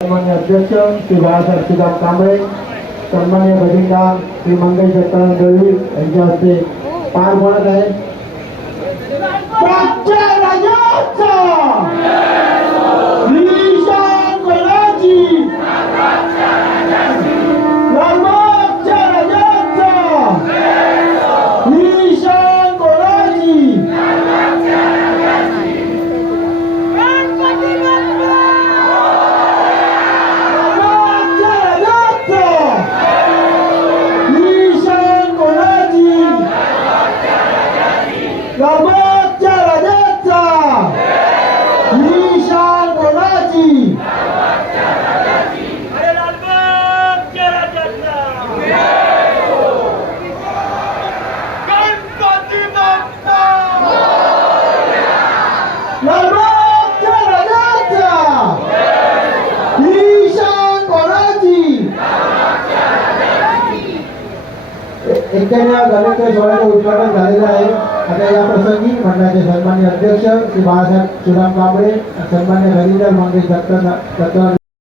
सन्मान्य अध्यक्ष श्री बाळासाहेब सुदाम कांबळे, सन्मान्य गदिंदार श्री मंगेश दत्ताराम दळवी यांच्या हस्ते पार पडत आहे। लालबागच्या राजाचा निशाण कोणाची? अरे लालबागच्या राजाचा गणपती बाप्पा लालबागच्या राजाचा निशाण कोणाची? एकट्याने गणेश सोहळ्याचे उद्घाटन झालेलं आहे। आता या प्रसंगी मंडळाचे सन्मान्य अध्यक्ष श्री बाळासाहेब सुदाम कांबळे, सन्मान्य गदिंदार मंगेश दत्ताराम